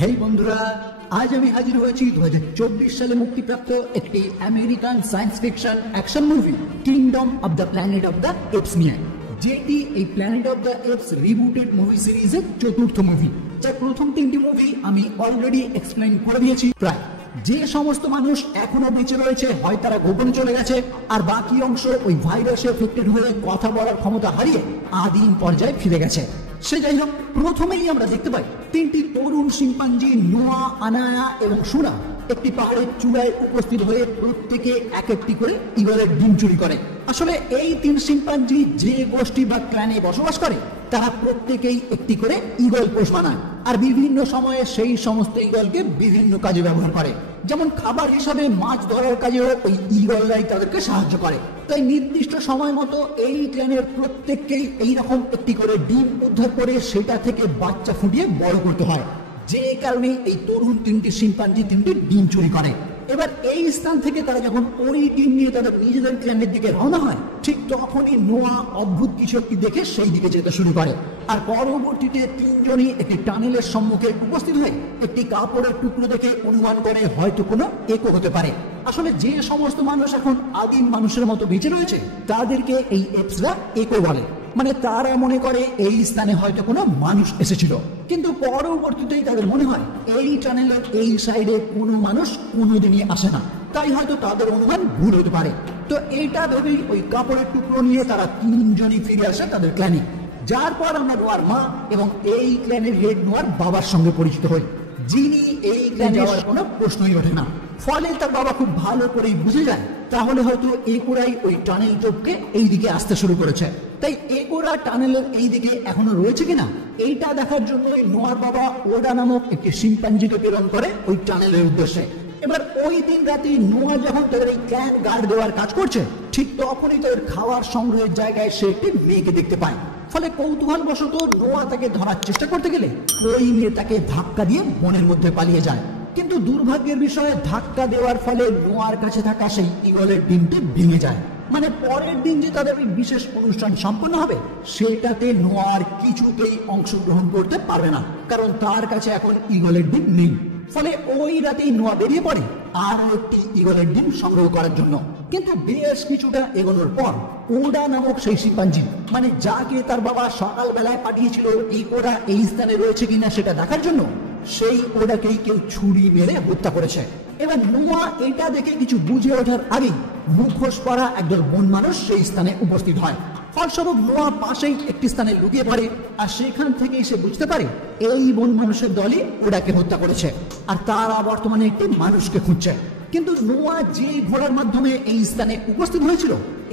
হেই বন্ধুরা, আজ আমি হাজির হয়েছি 2024 সালে মুক্তিপ্রাপ্ত একটি American science fiction action movie Kingdom of the Planet of the Apes নিয়ে, যেটি এই Planet of the Apes rebooted movie সিরিজের চতুর্থ মুভি। যার প্রথম তিনটি মুভি আমি অলরেডি এক্সপ্লেইন করে দিয়েছি। প্রায় যে সমস্ত মানুষ এখনো বেঁচে রয়েছে হয় তারা গোপনে চলে গেছে, আর বাকি অংশ ওই ভাইরাসে এফেক্টেড হয়ে কথা বলার ক্ষমতা হারিয়ে আদিম পর্যায়ে ফিরে গেছে। সে যাই হোক, প্রথমেই আমরা দেখতে পাই তিনটি তরুণ শিম্পাঞ্জি নোয়া, আনায়া এবং সুরা একটি পাহাড়ের চূড়ায় উপস্থিত হয়ে প্রত্যেকে এক একটি করে ঈগলের ডিম চুরি করে। আসলে এই তিন শিম্পাঞ্জি যে গোষ্ঠী বা ক্ল্যানে বসবাস করে তারা প্রত্যেকেই একটি করে ঈগল পোষ বানায়, আর বিভিন্ন সময়ে সেই সমস্ত ঈগলকে বিভিন্ন কাজে ব্যবহার করে। যেমন খাবার হিসাবে মাছ ধরার কাজেও ওই ঈগলরাই তাদেরকে সাহায্য করে। তাই নির্দিষ্ট সময় মতো এই ক্ল্যানের প্রত্যেককেই এইরকম একটি করে ডিম উদ্ধার করে সেটা থেকে বাচ্চা ফুটিয়ে বড় করতে হয়, যে কারণে এই তরুণ তিনটি শিম্পাঞ্জি তিনটি ডিম চুরি করে। এবার এই স্থান থেকে তারা যখন ওই ডিম নিয়ে তাদের নিজেদের ক্ল্যানের দিকে রওনা হয়, ঠিক তখনই নোয়া অদ্ভুত কিছু একটি দেখে সেই দিকে যেতে শুরু করে। আর পরবর্তীতে তিনজনই একটি টানেলের সম্মুখে উপস্থিত হয়ে একটি কাপড়ের টুকরো দেখে অনুমান করে হয়তো কোনো একো হতে পারে। আসলে যে সমস্ত মানুষ এখন আদিম মানুষের মতো বেঁচে রয়েছে তাদেরকে এই এপসরা একো বলে। মানে তারা মনে করে এই স্থানে হয়তো কোনো মানুষ এসেছিল, কিন্তু পরবর্তীতেই তাদের মনে হয় এই টানেলের এই সাইডে কোনো মানুষ কোনোদিনই আসে না, তাই হয়তো তাদের অনুমান ভুল হতে পারে। তো এইটা ভেবেই ওই কাপড়ের টুকরো নিয়ে তারা তিনজনই ফিরে আসে তাদের ক্ল্যানে। যার পর আমরা নোয়ার মা এবং এই ক্ল্যানের হেড নোয়ার বাবার সঙ্গে পরিচিত হই, যিনি এই ক্ল্যানে যাওয়ার কোনো প্রশ্নই ওঠে না। ফলে তার বাবা খুব ভালো করেই বুঝে যায় তাহলে হয়তো একোরাই ওই টানেল টোপকে এই দিকে আসতে শুরু করেছে। তাই একোরা টানেলের এই দিকে এখনো রয়েছে কিনা এইটা দেখার জন্য নোয়ার বাবা ওডা নামক একটি শিম্পাঞ্জিকে প্রেরণ করে ওই টানেলের উদ্দেশ্যে। এবার ওই দিন রাতে নোয়া যখন তাদের এই ক্ল্যান গার্ড দেওয়ার কাজ করছে, ঠিক তখনই তাদের খাওয়ার সংগ্রহের জায়গায় সে একটি মেয়েকে দেখতে পায়। ফলে কৌতূহলবশত নোয়া তাকে ধরার চেষ্টা করতে গেলে ওই মেয়ে তাকে ধাক্কা দিয়ে বনের মধ্যে পালিয়ে যায়। কিন্তু দুর্ভাগ্যের বিষয়ে ধাক্কা দেওয়ার ফলে নোয়ার কাছে থাকা সেই ঈগলের ডিমটি ভেঙে যায়। মানে পরের দিন যে তাদের ওই বিশেষ অনুষ্ঠান সম্পন্ন হবে সেটাতে নোয়ার কিছুতেই অংশগ্রহণ করতে পারবে না, কারণ তার কাছে এখন ঈগলের ডিম নেই। ফলে ওই রাতেই নোয়া বেরিয়ে পড়ে আরো একটি ঈগলের ডিম সংগ্রহ করার জন্য। কিন্তু বেশ কিছুটা এগোনোর পর ওডা নামক সেই শিম্পাঞ্জি, মানে যাকে তার বাবা সকালবেলায় পাঠিয়েছিল এই ওডা এই স্থানে রয়েছে কিনা সেটা দেখার জন্য, সেই ওডাকেই কেউ ছুরি মেরে হত্যা করেছে। এবার নোয়া এটা দেখে কিছু বুঝে ওঠার আগেই মুখোশ পরা একজন বন মানুষ সেই স্থানে উপস্থিত হয়। ফলস্বরূপ নোয়া পাশেই একটি স্থানে লুকিয়ে পড়ে, আর সেখান থেকেই সে বুঝতে পারে এই বন মানুষের দলই ওডাকে হত্যা করেছে, আর তারা বর্তমানে একটি মানুষকে খুঁজছে। কিন্তু নোয়া যে ঘোড়ার মাধ্যমে এই স্থানে উপস্থিত হয়েছিল,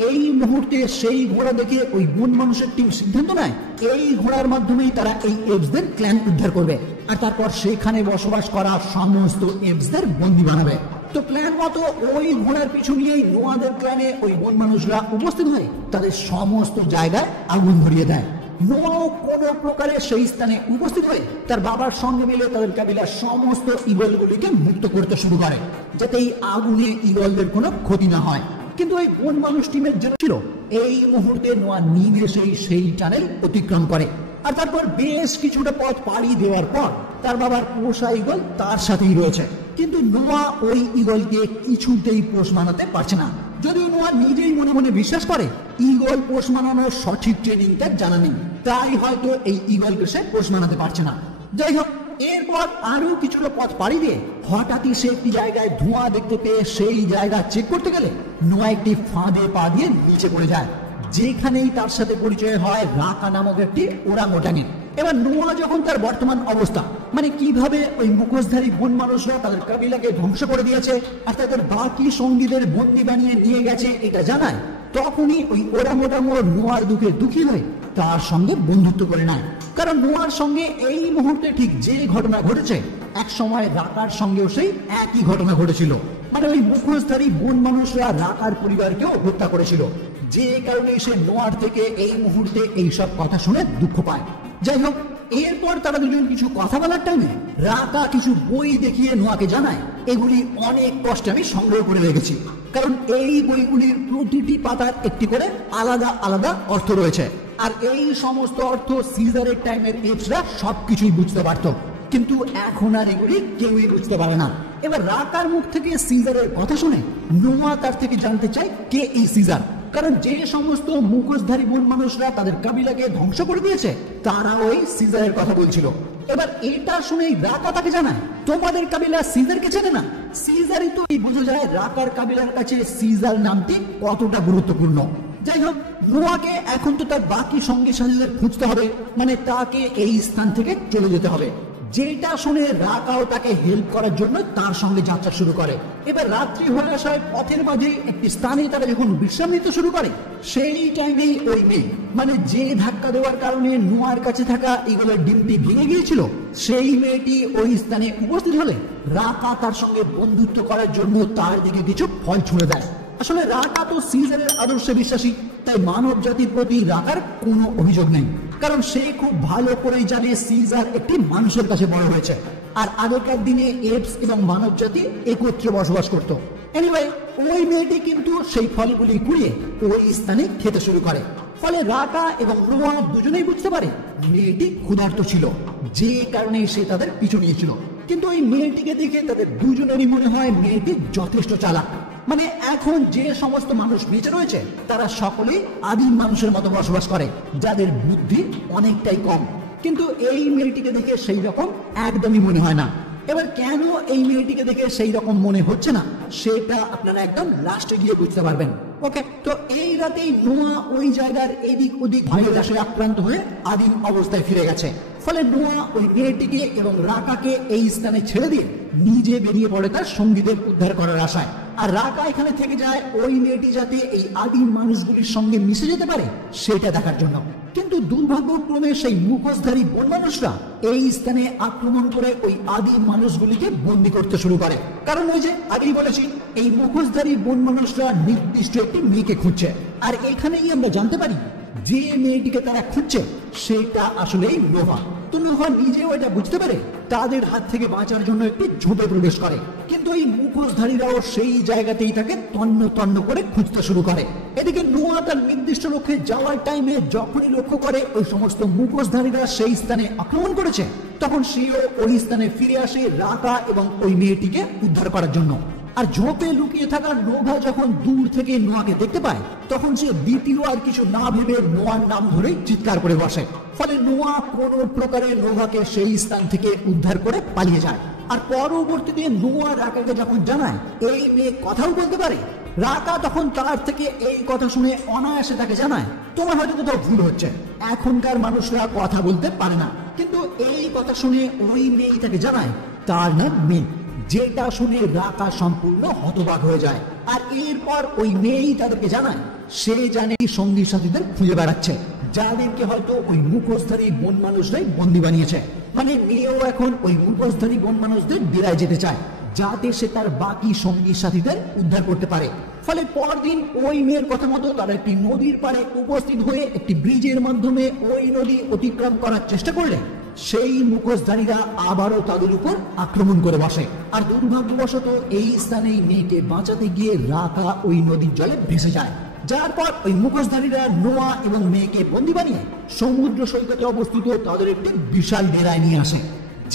এই মুহূর্তে সেই ঘোড়া দেখে ওই বন মানুষের টিম সিদ্ধান্ত নেয় এই ঘোড়ার মাধ্যমেই তারা এই এপসদের ক্ল্যান উদ্ধার করবে, আর তারপর সেখানে বসবাস করা সমস্ত এপসদের বন্দী বানাবে। তো প্ল্যান মতো ওই ঘোড়ার পিছু নিয়েই নোয়াদের ক্ল্যানে ওই বন মানুষরা উপস্থিত হয়ে তাদের সমস্ত জায়গায় আগুন ধরিয়ে দেয়। নোয়াও কোনো প্রকারে সেই স্থানে উপস্থিত হয়ে তার বাবার সঙ্গে মিলে তাদের কাবিলার সমস্ত ঈগলগুলিকে মুক্ত করতে শুরু করে, যাতে এই আগুনে ঈগলদের কোনো ক্ষতি না হয়। কিন্তু এই বন মানুষ টিমের জন্য ছিল এই মুহূর্তে নোয়া নিমেষেই সেই টানেল অতিক্রম করে, আর তারপর বেশ কিছুটা পথ পাড়ি দেওয়ার পর তার বাবার পোষা ঈগল তার সাথেই রয়েছে। কিন্তু নোয়া ওই ঈগলকে কিছুতেই পোষ মানাতে পারছে না, যদিও নোয়া নিজেই মনে মনে বিশ্বাস করে ঈগল পোষ মানানোর সঠিক ট্রেনিংটা জানা নেই, তাই হয়তো এই ঈগলকে সে পোষ মানাতে পারছে না। যাই হোক, এরপর আরো কিছুটা পথ পাড়ি দিয়ে হঠাৎই সে একটি জায়গায় ধোঁয়া দেখতে পেয়ে সেই জায়গা চেক করতে গেলে নোয়া একটি ফাঁদে পা দিয়ে নিচে পড়ে যায়, যেখানেই তার সাথে পরিচয় হয় রাকা নামক একটি ওরাংওটাংয়ের। এবার নোয়া যখন তার বর্তমান অবস্থা, মানে কিভাবে ওই মুখোশধারী বন মানুষরা তাদের কাবিলাকে ধ্বংস করে দিয়েছে আর তাদের বাকি সঙ্গীদের বন্দি বানিয়ে নিয়ে গেছে এটা জানায়, তখনই ওই ওরাংওটাংও নোয়ার দুঃখে দুঃখী হয়ে তার সঙ্গে বন্ধুত্ব করে নেয়। কারণ নোয়ার সঙ্গে এই মুহূর্তে ঠিক যে ঘটনা ঘটেছে এক সময় রাকার সঙ্গেও সেই একই ঘটনা ঘটেছিল। মানে ওই মুখোশধারী বন মানুষরা রাকার পরিবারকেও হত্যা করেছিল, যে কারণে সে নোয়ার থেকে এই মুহূর্তে এইসব কথা শুনে দুঃখ পায়। যাই হোক, এরপর তারা দুজন কিছু কথা বলার টাইমে রাকা কিছু বই দেখিয়ে নোয়াকে জানায় এগুলি অনেক কষ্টে আমি সংগ্রহ করে রেখেছি, কারণ এই বইগুলির প্রতিটি পাতার একটি করে আলাদা আলাদা অর্থ রয়েছে, আর এই সমস্ত অর্থ সিজারের টাইমের এপসরা সবকিছুই বুঝতে পারত। কিন্তু এখন আর এগুলি কেউই বুঝতে পারে না। এবার রাকার মুখ থেকে সিজারের কথা শুনে নোয়া তার থেকে জানতে চায় কে এই সিজার, কারণ যে সমস্ত মুখোশধারী বন মানুষরা তাদের কাবিলাকে ধ্বংস করে দিয়েছে তারা ওই সিজারের কথা বলছিল। এবার এটা শুনেই রাকা তাকে জানায় তোমাদের কাবিলা সিজারকে চেনে না। সিজারই তো বোঝা যায় রাকার কাবিলার কাছে সিজার নামটি কতটা গুরুত্বপূর্ণ। যাই হোক, নোয়াকে এখন তো তার বাকি সঙ্গী সাথীদের খুঁজতে হবে, মানে তাকে এই স্থান থেকে চলে যেতে হবে। যেটা শুনে রাকাও তাকে হেল্প করার জন্য তার সঙ্গে যাত্রা শুরু করে। এবার রাত্রি হয়ে আসায় পথের মাঝে একটি স্থানে তারা যখন বিশ্রাম নিতে শুরু করে সেই টাইমেই ওই মেয়ে, মানে যে ধাক্কা দেওয়ার কারণে নোয়ার কাছে থাকা এগুলোর ডিমটি ভেঙে গিয়েছিল, সেই মেয়েটি ওই স্থানে উপস্থিত হলে রাকা তার সঙ্গে বন্ধুত্ব করার জন্য তার দিকে কিছু ফল ছুঁড়ে দেয়। আসলে রাকা তো সিজারের আদর্শে বিশ্বাসী, তাই মানব জাতির প্রতি রাকার কোনো অভিযোগ নেই, কারণ সে খুব ভালো করেই জানে সিজার একটি মানুষের কাছে বড় হয়েছে, আর আগেকার দিনে এপস এবং মানব জাতি একত্রে বসবাস করত। এনিওয়ে, ওই মেয়েটি কিন্তু সেই ফলগুলি কুড়িয়ে ওই স্থানে খেতে শুরু করে। ফলে রাকা এবং নোয়া দুজনেই বুঝতে পারে মেয়েটি ক্ষুধার্ত ছিল, যে কারণে সে তাদের পিছু নিয়েছিল। কিন্তু ওই মেয়েটিকে দেখে তাদের দুজনেরই মনে হয় মেয়েটি যথেষ্ট চালাক। মানে এখন যে সমস্ত মানুষ বেঁচে রয়েছে তারা সকলেই আদিম মানুষের মতো বসবাস করে, যাদের বুদ্ধি অনেকটাই কম। কিন্তু এই মেয়েটিকে দেখে সেই রকম একদমই মনে হয় না। এবার কেন এই মেয়েটিকে দেখে সেই রকম মনে হচ্ছে না সেটা আপনারা একদম লাস্টে গিয়ে বুঝতে পারবেন। ওকে, তো এই রাতেই নোয়া ওই জায়গার এদিক ওদিক ভাইরাসে আক্রান্ত হয়ে আদিম অবস্থায় ফিরে গেছে। ফলে নোয়া ওই মেয়েটিকে এবং রাকাকে এই স্থানে ছেড়ে দিয়ে নিজে বেরিয়ে পড়ে তার সঙ্গীদের উদ্ধার করার আশায়। আর রাকা এখানে থেকে যায় ওই মেয়েটি যাতে এই আদিম মানুষগুলির সঙ্গে মিশে যেতে পারে সেটা দেখার জন্য। কিন্তু দুর্ভাগ্যক্রমে সেই মুখোশধারী বন মানুষরা এই স্থানে আক্রমণ করে ওই আদিম মানুষগুলিকে বন্দি করতে শুরু করে। কারণ ওই যে আগেই বলেছি, এই মুখোশধারী বন মানুষরা নির্দিষ্ট একটি মেয়েকে খুঁজছে, আর এখানেই আমরা জানতে পারি যে মেয়েটিকে তারা খুঁজছে সেটা আসলেই নোভা। তো নোভা নিজেও এটা বুঝতে পারে তাদের হাত থেকে বাঁচার জন্য একটি ঝোপে প্রবেশ করে, কিন্তু এই মুখোশধারীরাও সেই জায়গাতেই তাকে তন্ন তন্ন করে খুঁজতে শুরু করে। এদিকে নোয়া তার নির্দিষ্ট লক্ষ্যে যাওয়ার টাইমে যখনই লক্ষ্য করে ওই সমস্ত মুখোশধারীরা সেই স্থানে আক্রমণ করেছে, তখন সেও ওই স্থানে ফিরে আসে রাকা এবং ওই মেয়েটিকে উদ্ধার করার জন্য। আর ঝোপে লুকিয়ে থাকা নোভা যখন দূর থেকে নোয়াকে দেখতে পায় তখন সে দ্বিতীয় আর কিছু না ভেবে নোয়ার নাম ধরেই চিৎকার করে বসে। ফলে নোয়া কোনো প্রকারে নোভাকে সেই স্থান থেকে উদ্ধার করে পালিয়ে যায়। আর পরবর্তীতে নোয়া রাকাকে যখন জানায় এই মেয়ে কথাও বলতে পারে, রাকা তখন তার থেকে এই কথা শুনে অনায়াসে তাকে জানায় তোমার হয়তো কোথাও ভুল হচ্ছে, এখনকার মানুষরা কথা বলতে পারে না। কিন্তু এই কথা শুনে ওই মেয়ে তাকে জানায় তার নাম মিন, যেটা শুনে রাকা সম্পূর্ণ হতবাক হয়ে যায়। আর এরপর ওই মেয়েই তাদেরকে জানায় সে জানে সঙ্গী সাথীদের খুঁজে বেড়াচ্ছে, যাদেরকে হয়তো ওই মুখোশধারী বন মানুষরাই বন্দি বানিয়েছে। মানে মেয়েও এখন ওই মুখোশধারী বন মানুষদের ডেরায় যেতে চায়, যাতে সে তার বাকি সঙ্গী সাথীদের উদ্ধার করতে পারে। ফলে পরদিন ওই মেয়ের কথা মতো তারা একটি নদীর পাড়ে উপস্থিত হয়ে একটি ব্রিজের মাধ্যমে ওই নদী অতিক্রম করার চেষ্টা করলে সেই মুখোশধারীরা আবারও তাদের উপর আক্রমণ করে বসে। আর দুর্ভাগ্যবশত এই স্থানেই মেয়েকে বাঁচাতে গিয়ে রাকা ওই নদীর জলে ভেসে যায়, যার পর ওই মুখোশধারীরা নোয়া এবং মেয়েকে বন্দী বানিয়ে সমুদ্র সৈকতে অবস্থিত তাদের একটি বিশাল ডেরায় নিয়ে আসে,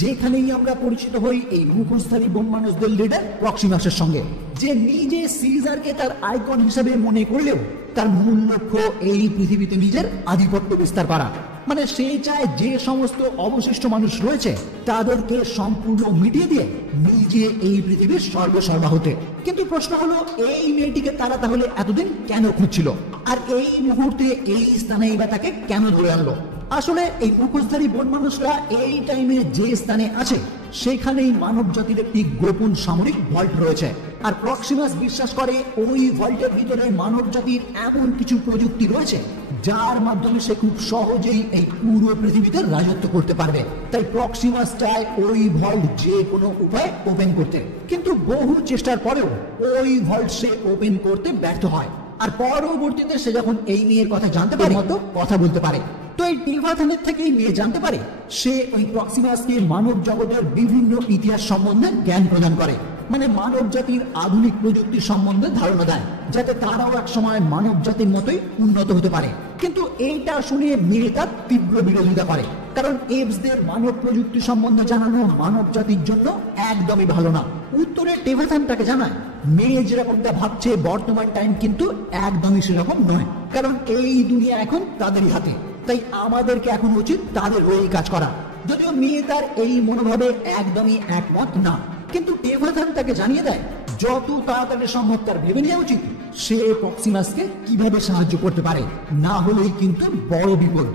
যেখানেই আমরা পরিচিত হই এই মুখোশধারী বন মানুষদের লিডার প্রক্সিমাসের সঙ্গে, যে নিজে সিজারকে তার আইকন হিসেবে মনে করলেও তার মূল লক্ষ্য এই পৃথিবীতে নিজের আধিপত্য বিস্তার করা। মানে সে চায় যে সমস্ত অবশিষ্ট মানুষ রয়েছে তাদেরকে সম্পূর্ণ মিটিয়ে দিয়ে নিজে এই পৃথিবীর সর্বসর্বা হতে। কিন্তু প্রশ্ন হলো এই মেয়েটিকে তারা তাহলে এতদিন কেন খুঁজছিল, আর এই মুহূর্তে এই স্থানেই বা তাকে কেন ধরে আনলো? আসলে এই মুখোশধারী বন মানুষরা এই টাইমে যে স্থানে আছে সেখানেই মানব জাতির একটি গোপন সামরিক ভল্ট রয়েছে, আর প্রক্সিমাস বিশ্বাস করে ওই ভল্টের ভিতরে মানব জাতির এমন কিছু প্রযুক্তি রয়েছে যার মাধ্যমে সে খুব সহজেই এই পুরো পৃথিবীতে রাজত্ব করতে পারবে। তাই প্রক্সিমাস চায় ওই ভল্ট যে কোনো উপায়ে ওপেন করতে, কিন্তু বহু চেষ্টার পরেও ওই ভল্ট সে ওপেন করতে ব্যর্থ হয়। আর পরবর্তীতে সে যখন এই মেয়ের কথা জানতে পারে মতো কথা বলতে পারে, তো এই টিভাথানের থেকেই মেয়ে জানতে পারে সে ওই প্রক্সিমাসকে মানব জগতের বিভিন্ন ইতিহাস সম্বন্ধে জ্ঞান প্রদান করে। মানে মানব জাতির আধুনিক প্রযুক্তি সম্বন্ধে ধারণা দেয়, যাতে তারাও এক সময় মানব জাতির মতোই উন্নত হতে পারে। কিন্তু এইটা শুনে মেয়ে তার তীব্র বিরোধিতা করে, কারণ এপসদের মানব প্রযুক্তি সম্বন্ধে জানানো মানব জাতির জন্য একদমই ভালো না। উত্তরে টেভাথান তাকে জানায় মেয়ে যেরকমটা ভাবছে বর্তমান টাইম কিন্তু একদমই সেরকম নয়, কারণ এই দুনিয়া এখন তাদেরই হাতে, তাই আমাদেরকে এখন উচিত তাদের হয়েই কাজ করা। যদিও মেয়ে তার এই মনোভাবে একদমই একমত না, কিন্তু টেভাথান তাকে জানিয়ে দেয় যত তাড়াতাড়ি সম্ভব তার ভেবে নেওয়া উচিত সে প্রক্সিমাসকে কিভাবে সাহায্য করতে পারে, না হলেই কিন্তু বড় বিপদ।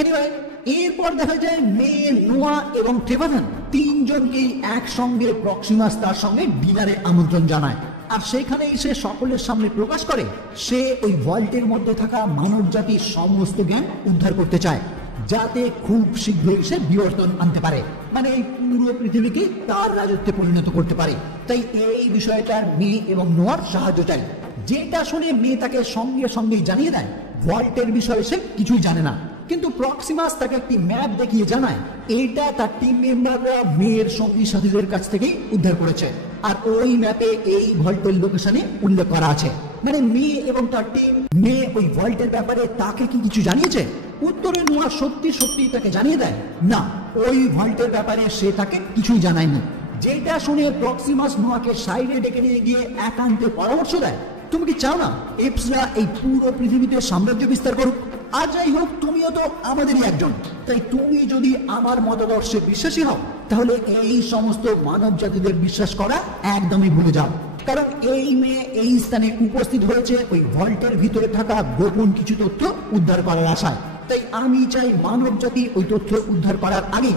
এনিওয়ে, এরপর দেখা যায় মেয়ে, নোয়া এবং টেভাথান তিনজনকেই একসঙ্গে প্রক্সিমাস তার সঙ্গে ডিনারে আমন্ত্রণ জানায়, আর সেখানেই সে সকলের সামনে প্রকাশ করে সে ওই ভল্টের মধ্যে থাকা মানব জাতির সমস্ত জ্ঞান উদ্ধার করতে চায়, যাতে খুব শীঘ্রই সে বিবর্তন আনতে পারে, মানে এই পুরো পৃথিবীকে তার রাজত্বে পরিণত করতে পারে। তাই এই বিষয়টার মেয়ে এবং নোয়ার সাহায্য চাই, যেটা শুনে মেয়ে তাকে সঙ্গে সঙ্গেই জানিয়ে দেয় ভল্টের বিষয়ে সে কিছুই জানে না, কিন্তু প্রক্সিমাস তাকে একটি ম্যাপ দেখিয়ে জানায় এটা তার টিম মেম্বাররা মেয়ের সঙ্গী সাথীদের কাছ থেকেই উদ্ধার করেছে, আর ওই ম্যাপে এই ভল্টের লোকেশনে উল্লেখ করা আছে। মানে মেয়ে এবং তার টিম, মেয়ে ওই ভল্টের ব্যাপারে তাকে কি কিছু জানিয়েছে? উত্তরে নোয়া সত্যি সত্যি তাকে জানিয়ে দেয় না, ওই ভল্টের ব্যাপারে সে তাকে কিছুই জানায়নি। যেটা শুনে প্রক্সিমাস নোয়াকে সাইডে ডেকে নিয়ে গিয়ে একান্তে পরামর্শ দেয়, তুমি কি চাও না এপসরা এই পুরো পৃথিবীতে সাম্রাজ্য বিস্তার করুক? আর যাই হোক, তুমিও তো আমাদেরই একজন, তাই তুমি যদি আমার মতাদর্শে বিশ্বাসী হও তাহলে এই সমস্ত মানব জাতিদের বিশ্বাস করা একদমই ভুলে যাও, কারণ এই মেয়ে এই স্থানে উপস্থিত হয়েছে ওই ভল্টের ভিতরে থাকা গোপন কিছু তথ্য উদ্ধার করার আশায়। তাই আমি চাই মানব জাতি ওই তথ্য উদ্ধার করার আগে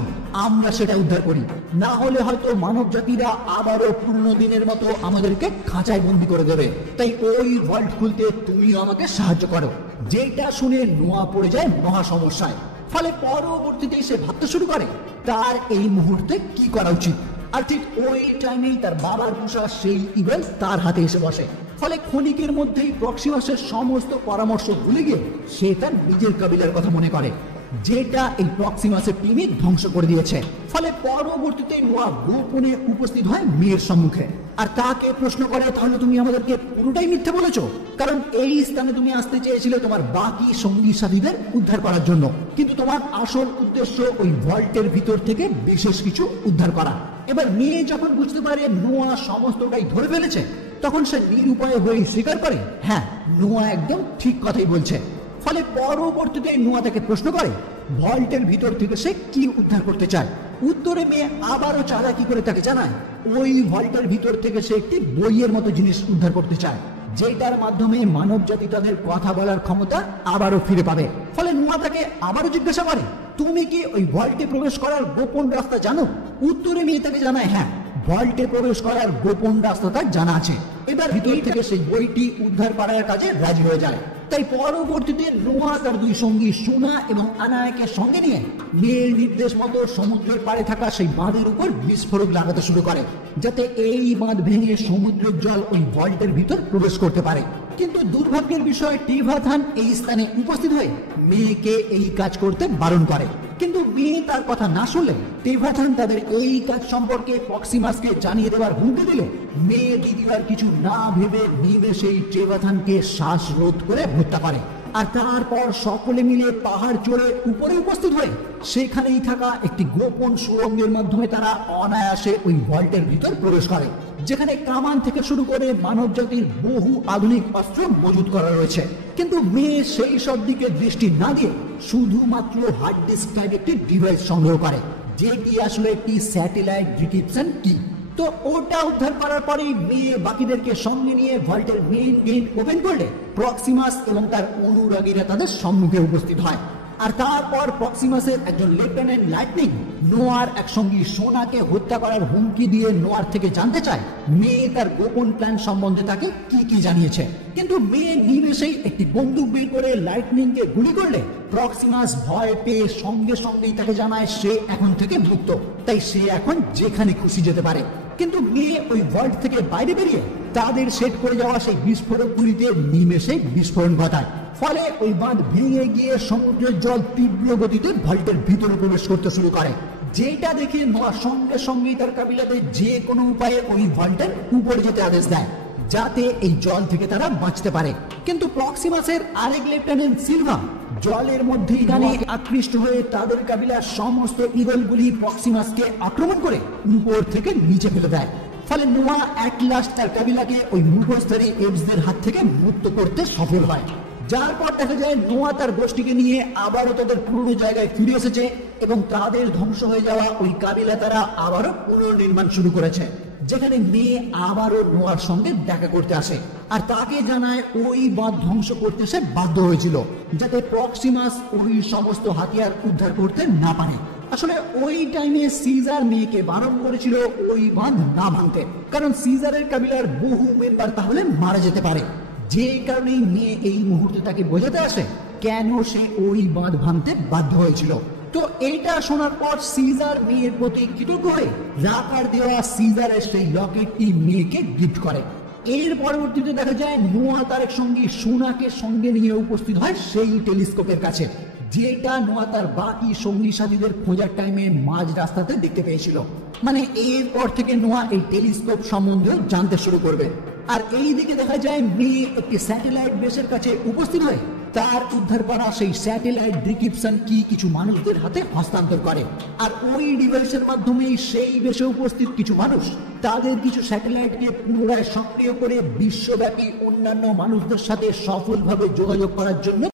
আমরা সেটা উদ্ধার করি, না হলে হয়তো মানব জাতিরা আবারও পুরনো দিনের মতো আমাদেরকে খাঁচায় বন্দি করে দেবে। তাই ওই ভল্ট খুলতে তুমিও আমাকে সাহায্য করো। যেটা শুনে নোয়া পড়ে যায় মহা সমস্যায়, ফলে পরবর্তীতে সে ভাবতে শুরু করে তার এই মুহূর্তে কি করা উচিত। আর ঠিক ওই টাইমেই তার বাবার পোষা সেই ইগল তার হাতে এসে বসে, ফলে ক্ষণিকের মধ্যেই প্রক্সিমাসের সমস্ত পরামর্শ ভুলে গিয়ে সে তার নিজের কাবিলার কথা মনে করে, যেটা এই প্রক্সিমাসের টিমই ধ্বংস করে দিয়েছে। ফলে পরবর্তীতে নোয়া গোপনে উপস্থিত হয় মেয়ের সম্মুখে, আর তাকে প্রশ্ন করে তাহলে তুমি আমাদেরকে পুরোটাই মিথ্যে বলেছো, কারণ এই স্থানে তুমি আসতে চেয়েছিলে তোমার বাকি সঙ্গী সাথীদের উদ্ধার করার জন্য, কিন্তু তোমার আসল উদ্দেশ্য ওই ভল্টের ভিতর থেকে বিশেষ কিছু উদ্ধার করা। এবার মেয়ে যখন বুঝতে পারে নোয়া সমস্তটাই ধরে ফেলেছে, তখন সে নিরুপায় হয়ে স্বীকার করে হ্যাঁ, নোয়া একদম ঠিক কথাই বলছে। ফলে পরবর্তীতে নোয়া তাকে প্রশ্ন করে ভল্টের ভিতর থেকে সে কি উদ্ধার করতে চায়। উত্তরে মেয়ে আবারও চালাকি করে তাকে জানায় ওই ভল্টের ভিতর থেকে সে একটি বইয়ের মতো জিনিস উদ্ধার করতে চায়, যেটার মাধ্যমে মানব জাতি তাদের কথা বলার ক্ষমতা আবারও ফিরে পাবে। ফলে নোয়া তাকে আবারও জিজ্ঞাসা করে তুমি কি ওই ভল্টে প্রবেশ করার গোপন রাস্তা জানো? উত্তরে মেয়ে তাকে জানায় হ্যাঁ, ভল্টে প্রবেশ করার গোপন রাস্তা তার জানা আছে। এবার ভিতর থেকে সেই বইটি উদ্ধার করার কাজে রাজি হয়ে যায়। তাই পরবর্তীতে নোয়া তার দুই সঙ্গী সোনা এবং আনায়াকে সঙ্গে নিয়ে মেয়ের নির্দেশ মতো সমুদ্রের পাড়ে থাকা সেই বাঁধের উপর বিস্ফোরক লাগাতে শুরু করে, যাতে এই বাঁধ ভেঙে সমুদ্রের জল ওই ভল্টের ভিতর প্রবেশ করতে পারে। কিন্তু দুর্ভাগ্যের বিষয় টেভাথান এই স্থানে উপস্থিত হয়ে মেয়েকে এই কাজ করতে বারণ করে, কিন্তু মেয়ে তার কথা না শুনলে টেভাথান তাদের এই কাজ সম্পর্কে প্রক্সিমাসকে জানিয়ে দেওয়ার হুমকি দিলে মেয়ে দ্বিতীয়বার কিছু না ভেবে নিমেষেই টেভাথানকে শ্বাসরোধ করে হত্যা করে। আর তারপর সকলে মিলে পাহাড় চড়ে উপরে উপস্থিত হয়ে সেখানেই থাকা একটি গোপন সুড়ঙ্গের মাধ্যমে তারা অনায়াসে ওই ভল্টের ভিতর প্রবেশ করে, যেখানে কামান থেকে শুরু করে মানব জাতির বহু আধুনিক অস্ত্র মজুত করা রয়েছে। কিন্তু মেয়ে সেই সব দিকে দৃষ্টি না দিয়ে শুধুমাত্র হার্ড ডিস্ক টাইপ একটি ডিভাইস সংগ্রহ করে, যেটি আসলে একটি স্যাটেলাইট ডিক্রিপশন কি। তো ওটা উদ্ধার করার পরেই মেয়ে বাকিদেরকে সঙ্গে নিয়ে ভল্টের মেইন গেট ওপেন করলে প্রক্সিমাস এবং তার অনুরাগীরা তাদের সম্মুখে উপস্থিত হয়। আর তারপর প্রক্সিমাসের একজন লেফটেন্যান্ট লাইটনিং নোয়ার এক সঙ্গী সোনাকে হত্যা করার হুমকি দিয়ে নোয়ার থেকে জানতে চায় মেয়ে তার গোপন প্ল্যান সম্বন্ধে তাকে কি কি জানিয়েছে। কিন্তু মেয়ে নিমেষেই একটি বন্দুক বের করে লাইটনিংকে গুলি করলে প্রক্সিমাস ভয় পেয়ে সঙ্গে সঙ্গেই তাকে জানায় সে এখন থেকে মুক্ত, তাই সে এখন যেখানে খুশি যেতে পারে। কিন্তু মেয়ে ওই ভল্ট থেকে বাইরে বেরিয়ে তাদের সেট করে যাওয়া সেই বিস্ফোরকগুলিতে নিমেষে বিস্ফোরণ ঘটায়। ফলে ওই বাঁধ ভেঙে গিয়ে সমুদ্রের জল তীব্র গতিতে ভল্টের ভিতরে প্রবেশ করতে শুরু করে, যেটা দেখে নোয়া সঙ্গে সঙ্গে তার কাবিলাদের যে কোনো উপায়ে ওই ভল্টের উপরে যেতে আদেশ দেয়, যাতে এই জল থেকে তারা বাঁচতে পারে। কিন্তু প্রক্সিমাসের আরেক লেফটেন্যান্ট সিলভা জলের মধ্যে গানে আকৃষ্ট হয়ে তাদের কাবিলার সমস্ত ঈগলগুলি প্রক্সিমাসকে আক্রমণ করে উপর থেকে নিচে ফেলে দেয়। ফলে নোয়া এক লাস্ট তার কাবিলাকে ওই মুখোশধারী এপসদের হাত থেকে মুক্ত করতে সফল হয়। যার পর দেখা যায় নোয়া তার গোষ্ঠীকে নিয়ে আবারও তাদের পুরনো জায়গায় ফিরে এসেছে এবং তাদের ধ্বংস হয়ে যাওয়া ওই কাবিলা তারা আবারও পুনর্নির্মাণ শুরু করেছে, যেখানে মেয়ে আবারও নোয়ার সঙ্গে দেখা করতে আসে আর তাকে জানায় ওই বাঁধ ধ্বংস করতে সে বাধ্য হয়েছিল, যাতে প্রক্সিমাস ওই সমস্ত হাতিয়ার উদ্ধার করতে না পারে। আসলে ওই টাইমে সিজার মেয়েকে বারণ করেছিল ওই বাঁধ না ভাঙতে, কারণ সিজারের কাবিলার বহু মেম্বার তাহলে মারা যেতে পারে। যে কারণে মেয়ে এই মুহূর্তে তাকে বোঝাতে আসে কেন সে ওই বাঁধ ভাঙতে বাধ্য হয়েছিল। তো এটা শোনার পর সিজার মেয়ের প্রতি কৃতজ্ঞ হয়ে রাকার দেওয়া সিজারের সেই লকেটটি মেয়েকে গিফট করে। এর পরবর্তীতে দেখা যায় নোয়া তার এক সঙ্গী সোনাকে সঙ্গে নিয়ে উপস্থিত হয় সেই টেলিস্কোপের কাছে, যেটা নোয়া তার বাকি সঙ্গী সাথীদের খোঁজার টাইমে মাঝ রাস্তাতে দেখতে পেয়েছিল। মানে এরপর থেকে নোয়া এই টেলিস্কোপ সম্বন্ধে জানতে শুরু করবে। আর এই দিকে দেখা যায় মেয়ে একটি স্যাটেলাইট বেসের কাছে উপস্থিত হয়, তার উদ্ধার করা সেই স্যাটেলাইট ডিক্রিপশন কি কিছু মানুষদের হাতে হস্তান্তর করে। আর ওই ডিভাইসের মাধ্যমেই সেই বেশে উপস্থিত কিছু মানুষ তাদের কিছু স্যাটেলাইটকে পুনরায় সক্রিয় করে বিশ্বব্যাপী অন্যান্য মানুষদের সাথে সফলভাবে যোগাযোগ করার জন্য